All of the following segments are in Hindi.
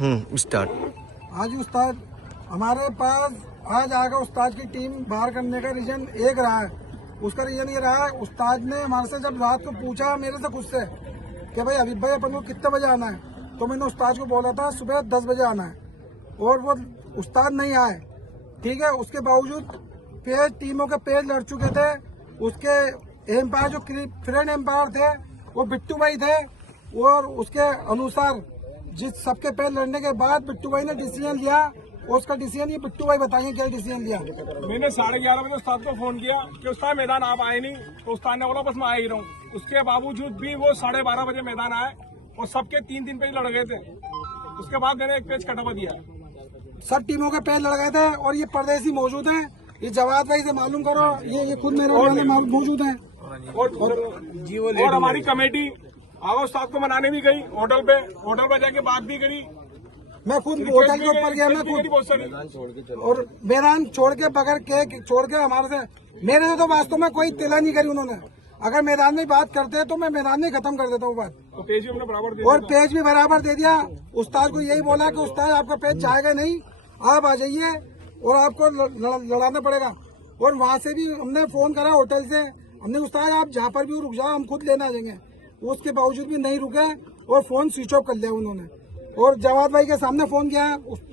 स्टार्ट। आज उस्ताद हमारे पास आज आगे उस्ताद की टीम बाहर करने का रीजन एक रहा है। उसका रीजन ये रहा है, उस्ताद ने हमारे से जब रात को पूछा मेरे से खुद से कि भाई हबीब भाई अपन को कितने बजे आना है, तो मैंने उस्ताद को बोला था सुबह 10 बजे आना है, और वो उस्ताद नहीं आए। ठीक है, उसके बावजूद पेज टीमों के पेज लड़ चुके थे। उसके एम्पायर जो फ्रेंड एम्पायर थे वो बिट्टू भाई थे, और उसके अनुसार जिस सबके पेज लड़ने के बाद बिट्टू भाई ने डिसीजन लिया, और उसका डिसीजन ये बिट्टू भाई बताएंगे क्या डिसीजन लिया। मैंने 11:30 बजे उस्ताद को फोन किया कि उस्ताद मैदान आप आए नहीं, तो उस्ताद ने बोला बस मैं आ ही रहा हूँ। उसके बावजूद भी वो 12:30 बजे मैदान आए और सबके 3-3 पेज लड़ गए थे। उसके बाद मैंने एक पेज कटवा दिया। सब टीमों के पेज लड़ गए थे, और ये परदेसी मौजूद हैं। ये जवाद भाई से मालूम करो, ये खुद मेरे मौजूद हैं। और हमारी कमेटी आगा उस्ताद को मनाने भी गई होटल पे जाके बात भी करी। मैं खुद होटल के ऊपर गया, मैं खुद और मैदान छोड़ के बगैर के छोड़ के हमारे से मेरे से तो वास्तव में कोई तिला नहीं करी उन्होंने। अगर मैदान में बात करते तो मैं मैदान में खत्म कर देता हूँ बात। तो पेज भी हमने बराबर दे और पेज भी बराबर दे दिया। उस्ताद को यही बोला कि उस्ताद आपका पेज जाएगा नहीं, आप आ जाइए और आपको लड़ाना पड़ेगा। और वहाँ से भी हमने फोन करा होटल से, हमने उस्ताद आप जहाँ पर भी रुक जाओ, हम खुद लेने आ जाएंगे। उसके बावजूद भी नहीं रुके और फोन स्विच ऑफ कर लिया उन्होंने। और जवाद भाई के सामने फोन किया,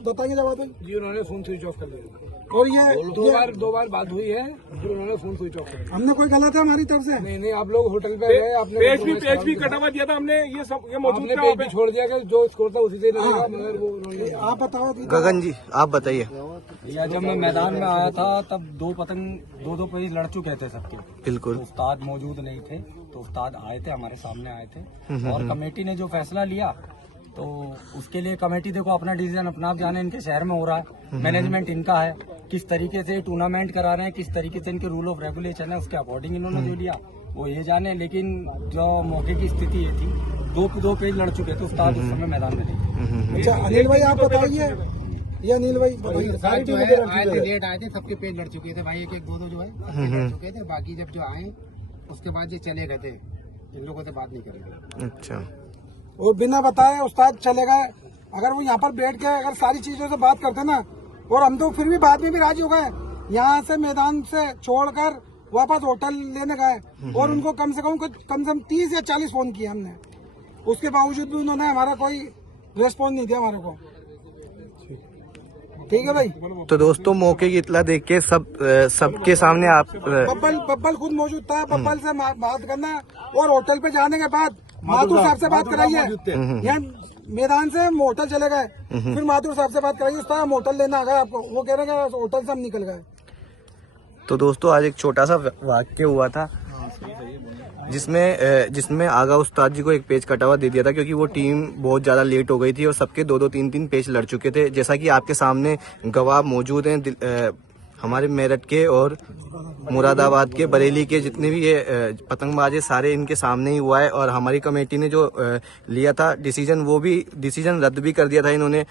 बताइए जवाद भाई जी। उन्होंने फोन स्विच ऑफ कर दिया, और ये दो बार बात हुई है, फिर उन्होंने फोन स्विच ऑफ कर दिया। हमने कोई गलत है हमारी तरफ से? नहीं, आप लोग होटल पे गए, आपने पेज भी कटवा दिया था हमने। ये मौजूद था, पेज भी छोड़ दिया कि जो स्कोर था उसी से रहेगा, मगर वो उन्होंने। आप बताओ गगन जी, आप बताइए। जब मैं मैदान में आया था तब दो पतंग पेज लड़ चुके थे सबके। बिल्कुल। तो उस्ताद मौजूद नहीं थे, तो उस्ताद आए थे, हमारे सामने आए थे, और कमेटी ने जो फैसला लिया तो उसके लिए कमेटी देखो अपना डिसीजन अपना आप जाने, इनके शहर में हो रहा है, मैनेजमेंट इनका है, किस तरीके से टूर्नामेंट करा रहे हैं, किस तरीके से इनके रूल ऑफ रेगुलेशन है, उसके अकॉर्डिंग इन्होंने जो लिया वो ये जाने। लेकिन जो मौके की स्थिति ये थी, दो पेज लड़ चुके थे, उस्ताद उस समय मैदान में नहीं। अच्छा अनिल भाई आप बताइए, ये अनिल भाई सारी टीम आए थे, लेट आए थे, सबके पेज लड़ चुके थे भाई, एक दो जो है सबके लड़ चुके थे। बाकी जब जो आए उसके बाद ये चले गए थे, इन लोगों से बात नहीं करेंगे। अच्छा, और बिना बताए उस्ताद चले गए। अगर वो यहाँ पर बैठ के अगर सारी चीजों से बात करते ना, और हम तो फिर भी बाद में भी राजी हो गए, यहाँ से मैदान से छोड़कर वापस होटल लेने गए, और उनको कम से कम 30 या 40 फोन किए हमने। उसके बावजूद भी उन्होंने हमारा कोई रेस्पॉन्स नहीं दिया हमारे को। ठीक है भाई। तो दोस्तों मौके की इतला देख के सबके सामने आप बब्बल खुद मौजूद था। बब्बल से बात करना, और होटल पे जाने के बाद माथुर साहब से बात कराइए। यहाँ मैदान से हम होटल चले गए, फिर माथुर साहब से बात कराइए, उस्ताद हम होटल लेना आ गए आपको, वो कह रहे हैं होटल से हम निकल गए। तो दोस्तों आज एक छोटा सा वाक्य हुआ था जिसमें आगा उस्ताद जी को एक पेज कटा हुआ दे दिया था, क्योंकि वो टीम बहुत ज्यादा लेट हो गई थी और सबके 2-2, 3-3 पेज लड़ चुके थे। जैसा कि आपके सामने गवाह मौजूद हैं, हमारे मेरठ के और मुरादाबाद के, बरेली के जितने भी ये पतंगबाज है सारे इनके सामने ही हुआ है। और हमारी कमेटी ने जो लिया था डिसीजन, वो भी डिसीजन रद्द भी कर दिया था इन्होंने।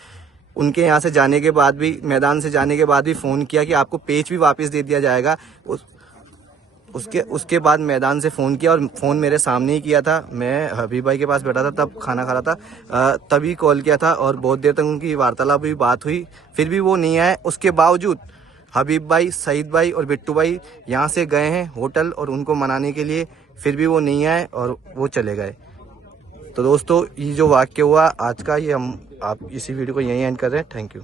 उनके यहाँ से जाने के बाद भी, मैदान से जाने के बाद भी फोन किया कि आपको पेज भी वापस दे दिया जाएगा। उसके बाद मैदान से फ़ोन किया, और फ़ोन मेरे सामने ही किया था। मैं हबीब भाई के पास बैठा था, तब खाना खा रहा था, तभी कॉल किया था, और बहुत देर तक उनकी वार्तालाप हुई, बात हुई, फिर भी वो नहीं आए। उसके बावजूद हबीब भाई, सईद भाई और बिट्टू भाई यहाँ से गए हैं होटल और उनको मनाने के लिए, फिर भी वो नहीं आए और वो चले गए। तो दोस्तों ये जो वाक्य हुआ आज का, ये हम आप इसी वीडियो को यहीं एंड कर रहे हैं। Thank you.